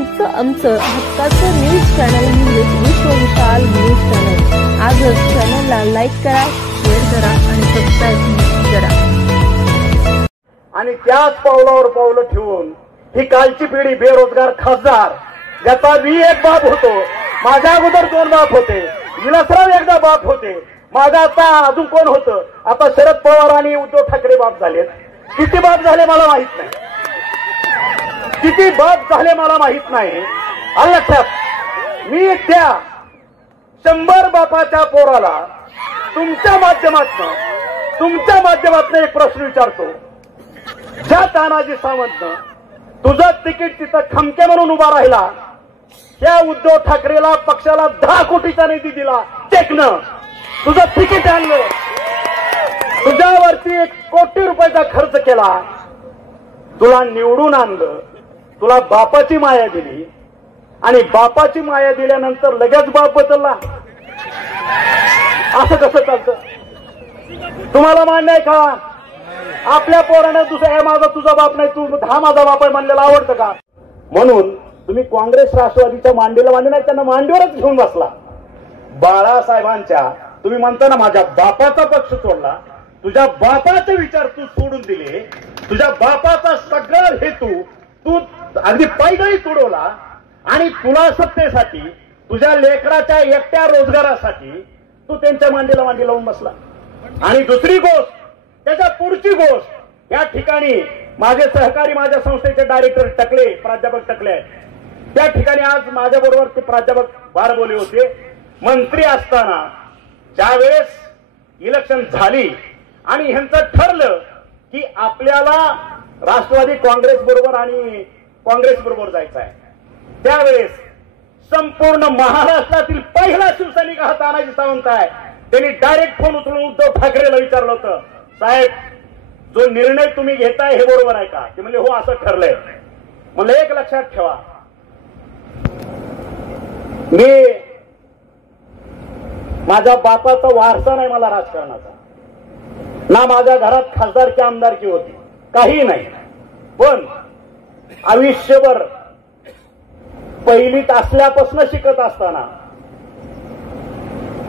तुमचं आमचं हक्काचं न्यूज चॅनल म्हणजे विश्वविशाल न्यूज चॅनल। आजच चॅनलला लाईक करा, शेअर करा आणि सबस्क्राईब करा। आणि त्याच पावलावर पावलं ठेवून ही कालची पिढी बेरोजगार खासदार, ज्याचा मी एक बाप होतो, माझ्या अगोदर 2 बाप होते, विलासराव एकदा बाप होते, माझा आता अजून कोण होतं, आता शरद पवार आणि उद्धव ठाकरे बाप झालेत। किती बाप झाले मला माहित नाही, किती बाप झाले मला माहित नाही। लक्षात, मी त्या 100 बापाच्या पोराला तुमच्या माध्यमातून एक प्रश्न विचारतो। ज्या तानाजी सावंत तुझं तिकीट तिथं खमके म्हणून उभा राहिला, त्या उद्धव ठाकरेला पक्षाला 10 कोटीचा निधी दिला, टेकनं तुझं तिकीट आणलं, तुझ्यावरती 1 कोटी रुपयाचा खर्च केला, तुला निवडून आणलं, तुला बापाची माया दिली आणि बापाची माया दिल्यानंतर लगेच बाप बदलला। असं कसं चालतं? तुम्हाला मान्य आहे का? आपल्या पोराने दुसऱ्या माझा तुझा बाप नाही, तू 10 माझा बाप आहे म्हणलेला आवडतं का? म्हणून तुम्ही काँग्रेस राष्ट्रवादीच्या मांडीला मांडले नाही, त्यांना मांडीवरच घेऊन बसला। बाळासाहेबांच्या तुम्ही म्हणता ना, माझ्या बापाचा पक्ष सोडला, तुझ्या बापाचे विचार तू सोडून दिले, तुझ्या बापाचा सगळा हेतू तू अगदी पैदळी तुडवला आणि तुला सत्तेसाठी, तुझ्या लेकराच्या एकट्या रोजगारासाठी तू त्यांच्या मांडीला मांडी लावून बसला। आणि दुसरी गोष्ट, त्याच्या पुढची गोष्ट, या ठिकाणी माझे सहकारी, माझ्या संस्थेचे डायरेक्टर टकले, प्राध्यापक टकले, त्या ठिकाणी आज माझ्या बरोबर ते प्राध्यापक बारबोले होते। मंत्री असताना ज्यावेळेस इलेक्शन झाली आणि ह्यांचं ठरलं की आपल्याला राष्ट्रवादी काँग्रेस बरोबर आणि काँग्रेस बरोबर जायचं आहे, त्यावेळेस संपूर्ण महाराष्ट्रातील पहिला शिवसैनिक हा तानाजी सावंत आहे। त्यांनी डायरेक्ट फोन उचलून उद्धव ठाकरेला विचारलं होतं, साहेब जो निर्णय तुम्ही घेताय हे बरोबर आहे का? ते म्हणले हो असं ठरलंय। म्हणलं एक लक्षात ठेवा, मी माझ्या बापाचा वारसा नाही, मला राजकारणाचा ना, माझ्या घरात खासदारकी आमदारकी होती, काही नाही, पण आयुष्यभर पहिलीत असल्यापासून शिकत असताना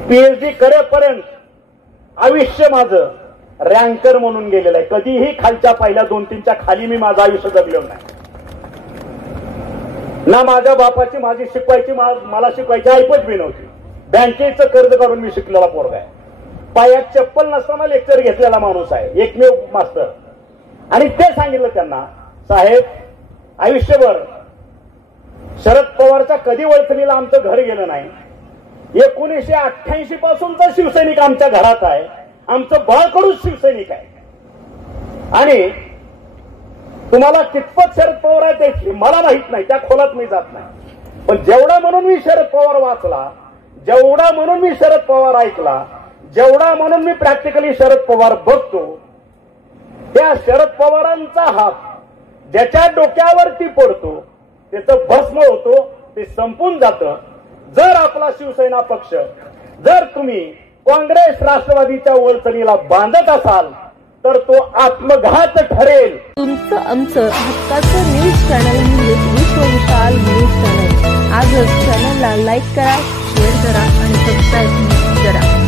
पीएचडी करेपर्यंत आयुष्य माझं रँकर म्हणून गेलेलं आहे। कधीही खालच्या पहिल्या 2-3च्या खाली मी माझं आयुष्य जगलेलं नाही ना। माझ्या बापाची माझी शिकवायची, मला शिकवायची ऐपत बी नव्हती। बँकेचं कर्ज काढून मी शिकलेला पोरगा आहे, पायात चप्पल नसताना लेक्चर घेतलेला माणूस आहे, एकमेव मास्टर। आणि ते सांगितलं त्यांना, साहेब आयुष्यभर शरद पवारच्या कधी वळचणीला आमचं घर गेलं नाही, 1988 पासूनचा शिवसैनिक आमच्या घरात आहे, आमचं बाळकडून शिवसैनिक आहे। आणि तुम्हाला कितपत शरद पवार आहे ते मला माहित नाही, त्या खोलात मी जात नाही, पण जेवढा म्हणून मी शरद पवार वाचला, जेवढा म्हणून मी शरद पवार ऐकला, जेवढा म्हणून मी प्रॅक्टिकली शरद पवार बघतो, त्या शरद पवारांचा हात ज्याच्या डोक्यावरती पडतो त्याचं भस्म होतो, ते संपून जातं। जर आपला शिवसेना पक्ष, जर तुम्ही काँग्रेस राष्ट्रवादीच्या वळचणीला बांधत असाल तर तो आत्मघात ठरेल। तुमचं आमचं हक्काचं न्यूज चॅनल म्हणजे विश्वविशाल न्यूज चॅनल। आजच चॅनलला लाईक करा, शेअर करा आणि सबस्क्राईब करा।